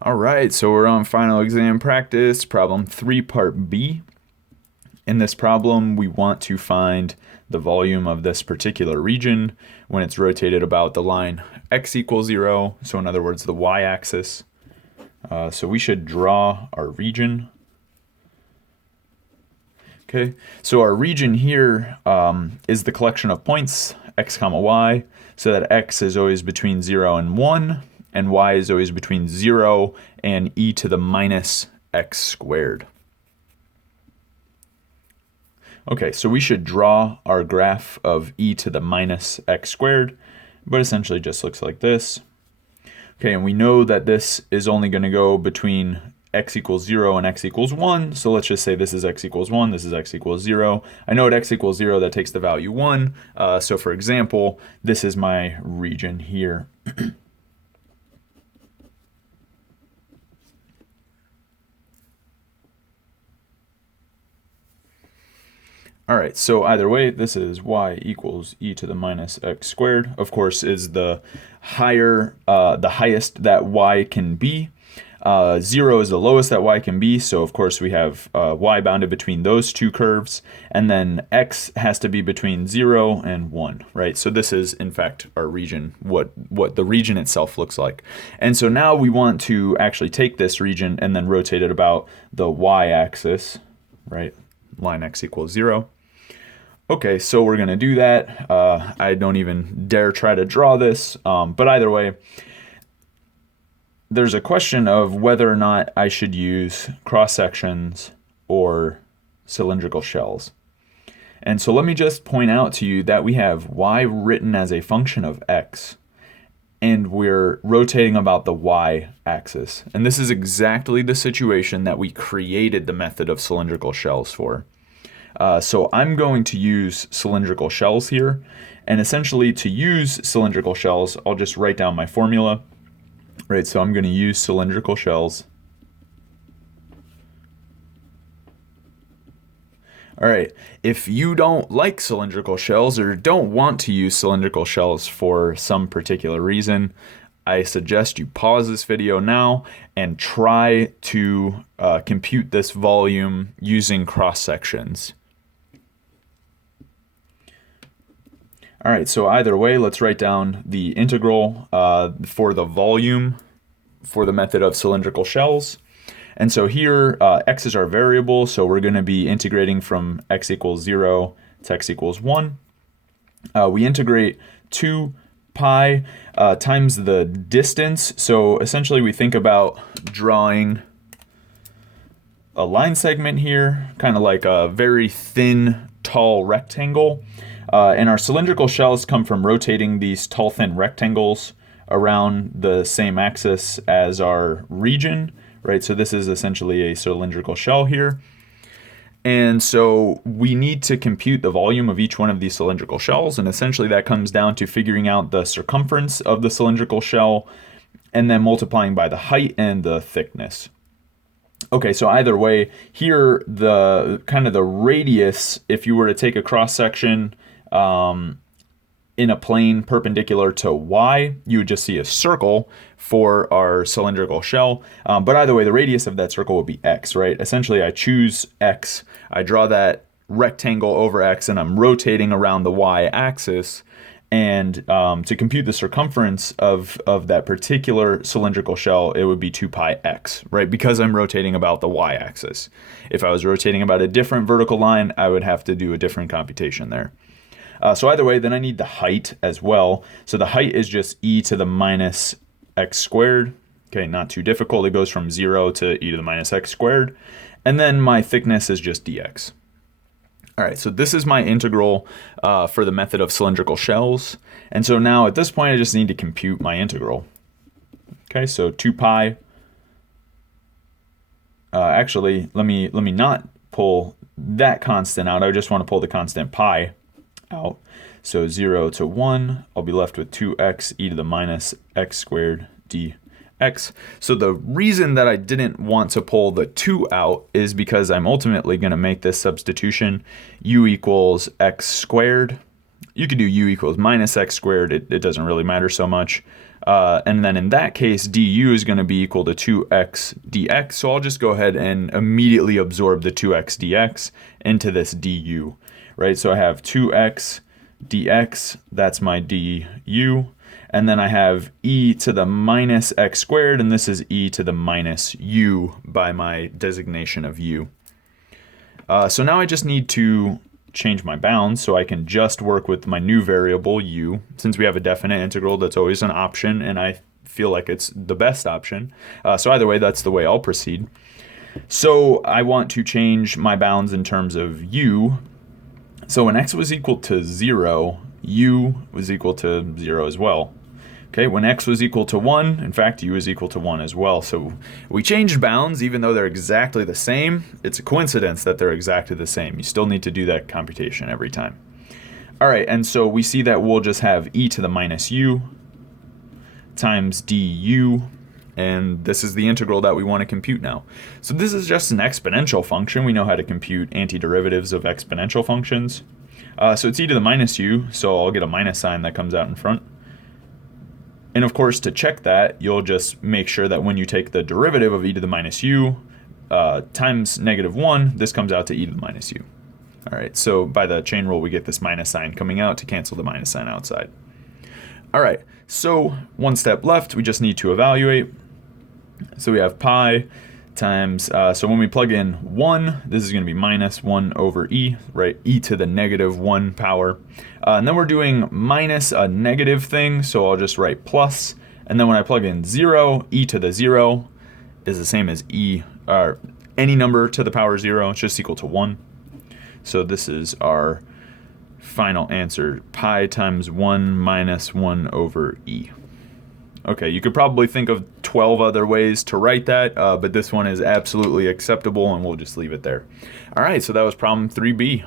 All right, so we're on final exam practice, problem 3, part B. In this problem, we want to find the volume of this particular region when it's rotated about the line x equals 0, so in other words, the y-axis. So we should draw our region. Okay, so our region here is the collection of points, x comma y, so that x is always between 0 and 1, and y is always between 0 and e to the minus x squared. Okay, so we should draw our graph of e to the minus x squared, but essentially just looks like this. Okay, and we know that this is only going to go between x equals 0 and x equals 1, so let's just say this is x equals 1, this is x equals 0. I know at x equals 0 that takes the value 1, so for example, this is my region here. All right, so either way, this is y equals e to the minus x squared. Of course, is the highest that y can be. 0 is the lowest that y can be, so of course we have y bounded between those two curves, and then x has to be between 0 and 1, right? So this is, in fact, our region, what the region itself looks like. And so now we want to actually take this region and then rotate it about the y-axis, right? Line x equals 0. Okay, so we're going to do that. I don't even dare try to draw this, but either way, there's a question of whether or not I should use cross-sections or cylindrical shells. And so let me just point out to you that we have y written as a function of x, and we're rotating about the y-axis. And this is exactly the situation that we created the method of cylindrical shells for. So I'm going to use cylindrical shells here, and essentially to use cylindrical shells, I'll just write down my formula. Right, so I'm going to use cylindrical shells. All right, if you don't like cylindrical shells or don't want to use cylindrical shells for some particular reason, I suggest you pause this video now and try to compute this volume using cross sections. All right, so either way, let's write down the integral for the volume for the method of cylindrical shells. And so here, x is our variable, so we're going to be integrating from x equals 0 to x equals 1. We integrate 2 pi times the distance. So essentially we think about drawing a line segment here, kind of like a very thin, tall rectangle. And our cylindrical shells come from rotating these tall, thin rectangles around the same axis as our region, right? So this is essentially a cylindrical shell here. And so we need to compute the volume of each one of these cylindrical shells, and essentially that comes down to figuring out the circumference of the cylindrical shell and then multiplying by the height and the thickness. Okay, so either way, here the kind of the radius, if you were to take a cross section in a plane perpendicular to y, you would just see a circle for our cylindrical shell. But either way, the radius of that circle would be x, right? Essentially, I choose x, I draw that rectangle over x, and I'm rotating around the y-axis. And to compute the circumference of that particular cylindrical shell, it would be 2 pi x, right? Because I'm rotating about the y-axis. If I was rotating about a different vertical line, I would have to do a different computation there. So either way, then I need the height as well. So the height is just e to the minus x squared. Okay, not too difficult. It goes from 0 to e to the minus x squared. And then my thickness is just dx. All right, so this is my integral for the method of cylindrical shells. And so now at this point, I just need to compute my integral. Okay, so 2 pi. Actually, let me not pull that constant out. I just want to pull the constant pi out. So 0 to 1, I'll be left with 2x e to the minus x squared dx. So the reason that I didn't want to pull the 2 out is because I'm ultimately going to make this substitution. U equals x squared, You could do u equals minus x squared. It doesn't really matter so much. And then in that case, du is going to be equal to 2x dx. So I'll just go ahead and immediately absorb the 2x dx into this du, right? So I have 2x dx, that's my du. And then I have e to the minus x squared, and this is e to the minus u by my designation of u. So now I just need to change my bounds so I can just work with my new variable u. Since we have a definite integral, that's always an option, and I feel like it's the best option. So either way, that's the way I'll proceed. So I want to change my bounds in terms of u. So when x was equal to 0, u was equal to 0 as well. Okay, when x was equal to 1, in fact, u is equal to 1 as well. So we changed bounds even though they're exactly the same. It's a coincidence that they're exactly the same. You still need to do that computation every time. All right, and so we see that we'll just have e to the minus u times du, and this is the integral that we want to compute now. So this is just an exponential function. We know how to compute antiderivatives of exponential functions. So it's e to the minus u, so I'll get a minus sign that comes out in front. And of course, to check that, you'll just make sure that when you take the derivative of e to the minus u times -1, this comes out to e to the minus u. All right, so by the chain rule, we get this minus sign coming out to cancel the minus sign outside. All right, so one step left, we just need to evaluate. So we have pi times, so when we plug in 1, this is going to be minus 1 over e, right? E to the -1 power. And then we're doing minus a negative thing, so I'll just write plus. And then when I plug in 0, e to the 0 is the same as e, or any number to the power 0. It's just equal to 1. So this is our final answer, pi times 1 minus 1 over e. Okay, you could probably think of 12 other ways to write that, but this one is absolutely acceptable, and we'll just leave it there. All right, so that was problem 3B.